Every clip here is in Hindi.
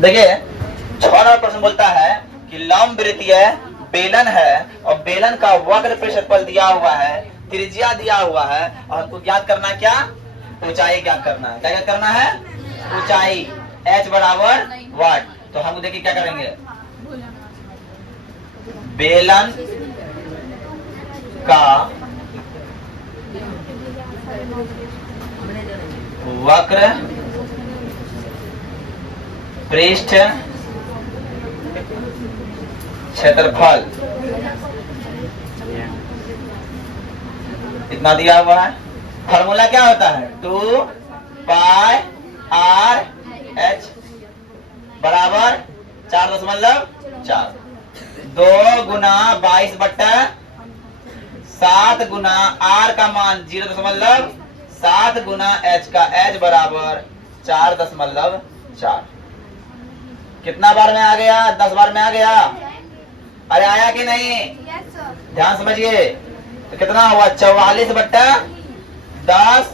देखिए 6 नंबर प्रश्न बोलता है कि लंब वृत्तीय बेलन है और बेलन का वक्र पृष्ठफल दिया हुआ है, त्रिज्या दिया हुआ है और हमको ज्ञात करना है क्या? ऊंचाई ज्ञात करना है। क्या करना है? ऊंचाई। h बराबर वाट। तो हम देखिए क्या करेंगे, बेलन का वक्र पृष्ठ क्षेत्रफल इतना दिया हुआ है। फॉर्मूला क्या होता है? 2 पाई आर एच बराबर 4.4। 2 गुना 22/7 गुना आर का मान 0.7 गुना एच का एच बराबर 4.4। कितना बार में आ गया? 10 बार में आ गया। अरे आया कि नहीं? ध्यान समझिए। तो कितना हुआ? 44/10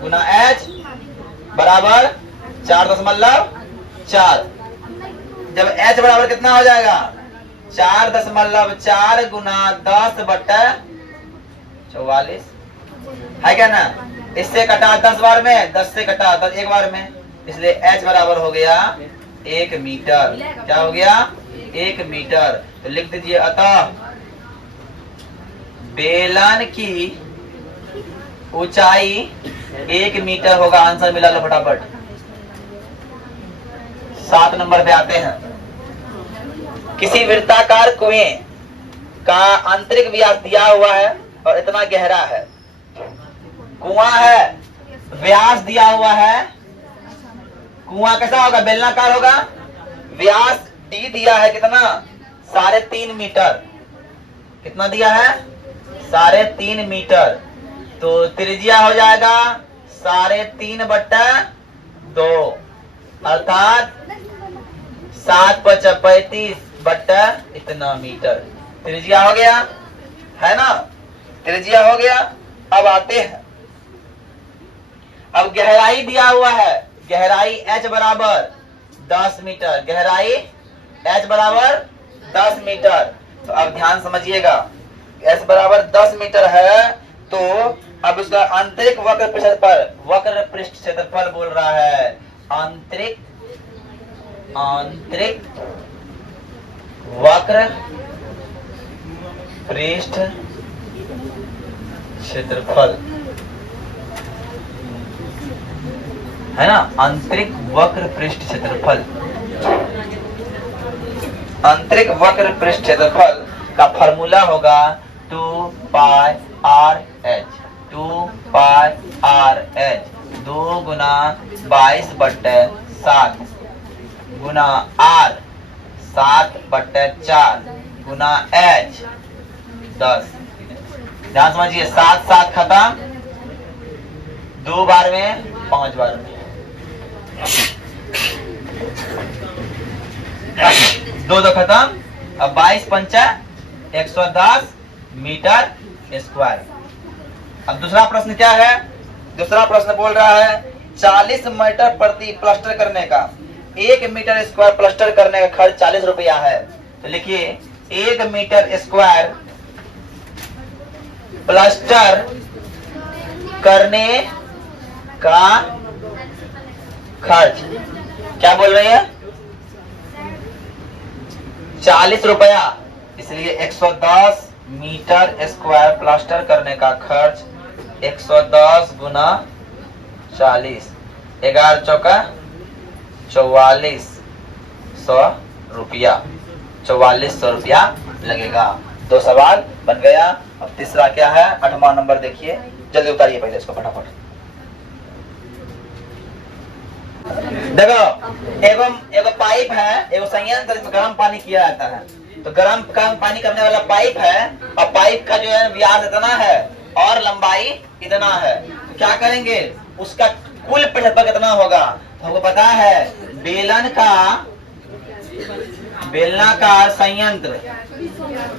गुना एच बराबर 4.4। जब एच बराबर कितना हो जाएगा? 4.4 गुना 10/44 है क्या ना? इससे कटा 10 बार में, 10 से कटा 10 एक बार में, इसलिए एच बराबर हो गया 1 मीटर। क्या हो गया? 1 मीटर। तो लिख दीजिए, अतः बेलन की ऊंचाई 1 मीटर होगा। आंसर मिला लो फटाफट। 7 नंबर पे आते हैं। किसी वृत्ताकार कुएं का आंतरिक व्यास दिया हुआ है और इतना गहरा है। कुआं है, व्यास दिया हुआ है। कुआं कैसा होगा? बेलनाकार होगा। व्यास डी दिया है कितना? 3.5 मीटर। कितना दिया है? 3.5 मीटर। तो त्रिज्या हो जाएगा 3.5/2 अर्थात 7/35 इतना मीटर त्रिज्या हो गया, है ना? त्रिज्या हो गया। अब आते हैं, अब गहराई दिया हुआ है। गहराई h बराबर 10 मीटर। गहराई h बराबर 10 मीटर। तो अब ध्यान समझिएगा, h बराबर 10 मीटर है। तो अब उसका आंतरिक वक्र पृष्ठ क्षेत्रफल बोल रहा है। आंतरिक वक्र पृष्ठ क्षेत्रफल है ना? आंतरिक वक्र पृष्ठ क्षेत्रफल। आंतरिक वक्र पृष्ठ क्षेत्रफल का फॉर्मूला होगा 2 pi R H. 2 pi R H 2 गुना 22/7 गुना आर 7/4 गुना एच 10। ध्यान समझिए, 7 खत्म, 2 बार में, 5 बार में, 2 खत्म। अब 22×5 110 मीटर स्क्वायर। अब दूसरा प्रश्न क्या है? दूसरा प्रश्न बोल रहा है 40 मीटर प्रति प्लास्टर करने का, 1 मीटर स्क्वायर प्लास्टर करने का खर्च 40 रुपया है। तो लिखिए 1 मीटर स्क्वायर प्लास्टर करने का खर्च क्या बोल रही है? 40 रुपया। इसलिए 110 मीटर स्क्वायर प्लास्टर करने का खर्च 110 गुना 40, 11 चौका 4400 रुपया। 4400 रुपया लगेगा। 2 सवाल बन गया। अब तीसरा क्या है? 8वां नंबर देखिए, जल्दी उतारिए पहले इसको फटाफट। देखो, एगो पाइप है, एगो संयंत्र जिसमें गर्म पानी किया जाता है। तो गर्म पानी करने वाला पाइप है और पाइप का जो है व्यास इतना है और लंबाई इतना है। तो क्या करेंगे? उसका कुल पृष्ठफल कितना होगा? तो हमको पता है बेलनाकार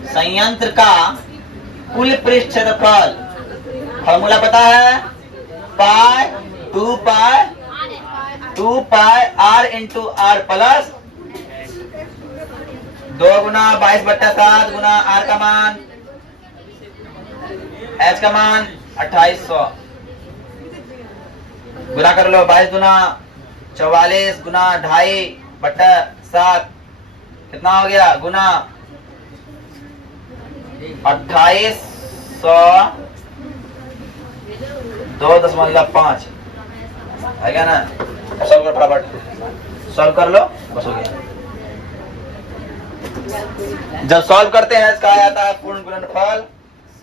संयंत्र का कुल पृष्ठ क्षेत्रफल फॉर्मूला पता है? Pi 2 pi 2 pi R into R plus 2 गुना 22/7 गुना आर का मान, एच का मान 2800 गुना कर लो 22 गुना 44 गुना 2.5/7 कितना हो गया गुना 2800 2.5 है क्या ना। सॉल्व कर फटाफट, सॉल्व कर लो, बस हो गया। जब सॉल्व करते हैं इसका आ जाता है पूर्ण गुणनफल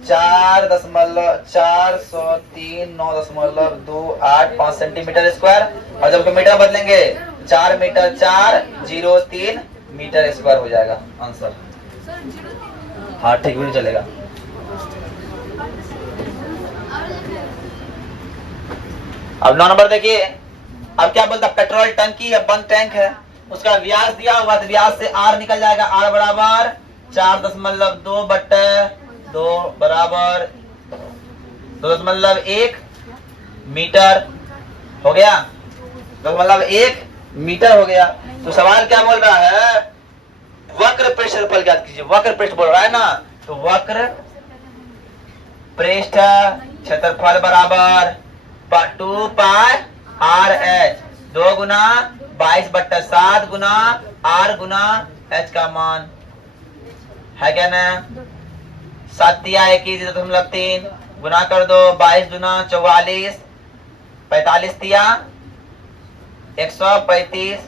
4.439.28 सेंटीमीटर स्क्वायर, और जब मीटर बदलेंगे 4 मीटर 403 मीटर स्क्वायर हो जाएगा आंसर। हाँ ठीक भी चलेगा। अब 9 नंबर देखिए, अब क्या बोलता है, पेट्रोल टंकी है, बंद टैंक है, उसका व्यास दिया हुआ, तो व्यास से आर निकल जाएगा, आर बराबर 4.2/2 बराबर 2.1 मीटर हो गया, 2.1 मीटर हो गया। तो सवाल क्या बोल रहा है, वक्र पृष्ठ क्षेत्रफल ज्ञात कीजिए। वक्र पृष्ठ बोल रहा है ना, तो वक्र पृष्ठ क्षेत्रफल बराबर 2 पाई आर एच, 2 गुना 22/7 गुना आर गुना एच का मान है क्या ना। 7 या 21.3 गुना कर दो 22 गुना 44 45 तिया 135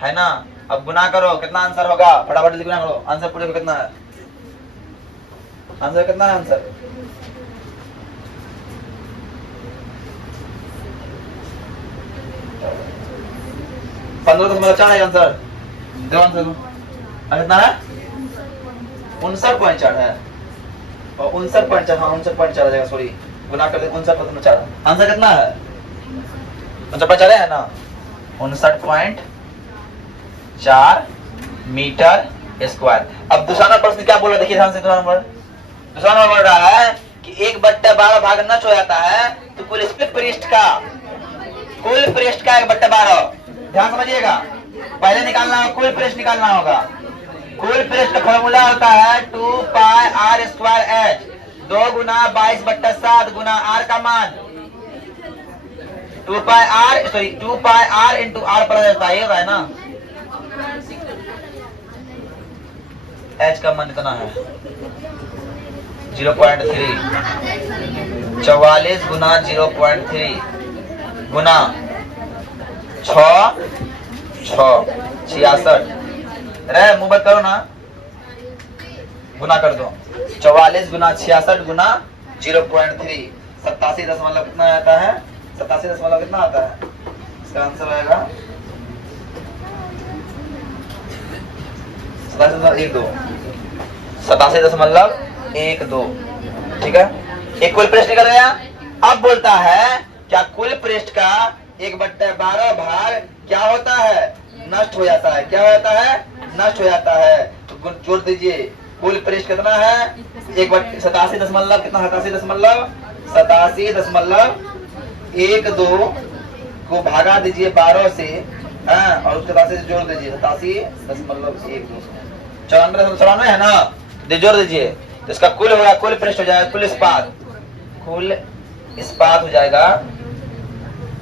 है ना। अब गुना करो कितना आंसर होगा, फटाफट जल्दी गुना करो। आंसर पूरे कितना है, आंसर कितना है आंसर 15.4 है आंसर। दो आंसर कितना है 59.4 है, और 59.4 हाँ 59.4 आ जाएगा, सॉरी गुना कर दे 59.4। आंसर कितना है 59.4 है ना, 59.4 मीटर स्क्वायर। अब दूसरा प्रश्न क्या बोला देखिए ध्यान से। दूसरा नंबर बोल रहा है कि 1/12 भाग नष्ट हो जाता है, तो कुल पृष्ठ का 1/12 ध्यान समझिएगा, पहले निकालना होगा कुल पृष्ठ निकालना होगा। कुल पृष्ठ का फॉर्मूला होता है 2 पाई आर स्क्वायर एच, 2 गुना 22/7 गुना आर का मान 2 pi R into R plus ये है ना। एच का मान कितना है 0.3, 44 गुना 0.3 गुना 66 रे मुंह बंद करो ना, गुना कर दो 44 गुना 66 गुना 0.3 87 कितना आता है, 87 कितना आता है, इसका आंसर आएगा 87.12। ठीक है, एक कुल पृष्ठ निकल गया। अब बोलता है क्या कुल पृष्ठ का 1/12 भाग क्या होता है, नष्ट हो जाता है। क्या होता है, नष्ट हो जाता है। तो जोड़ दीजिए कुल पृष्ठ कितना है 87 कितना 87.12 को भागा दीजिए 12 से, और उसके बाद से जोड़ दीजिए 87.12 94 है ना, जोड़ दीजिए तो इसका कुल होगा, कुल पृष्ठ हो जाएगा, कुल इस्पात हो जाएगा।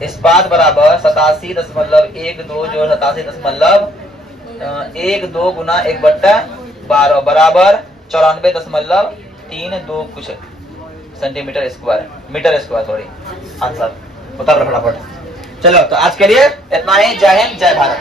इस्पात बराबर 87.12 जोड़ 87.12 गुना 1/12 बराबर 94.32 कुछ centimetre square metre square sorry. Answer उतार लो फटाफट। चलो तो आज के लिए इतना ही। जय हिंद जय भारत।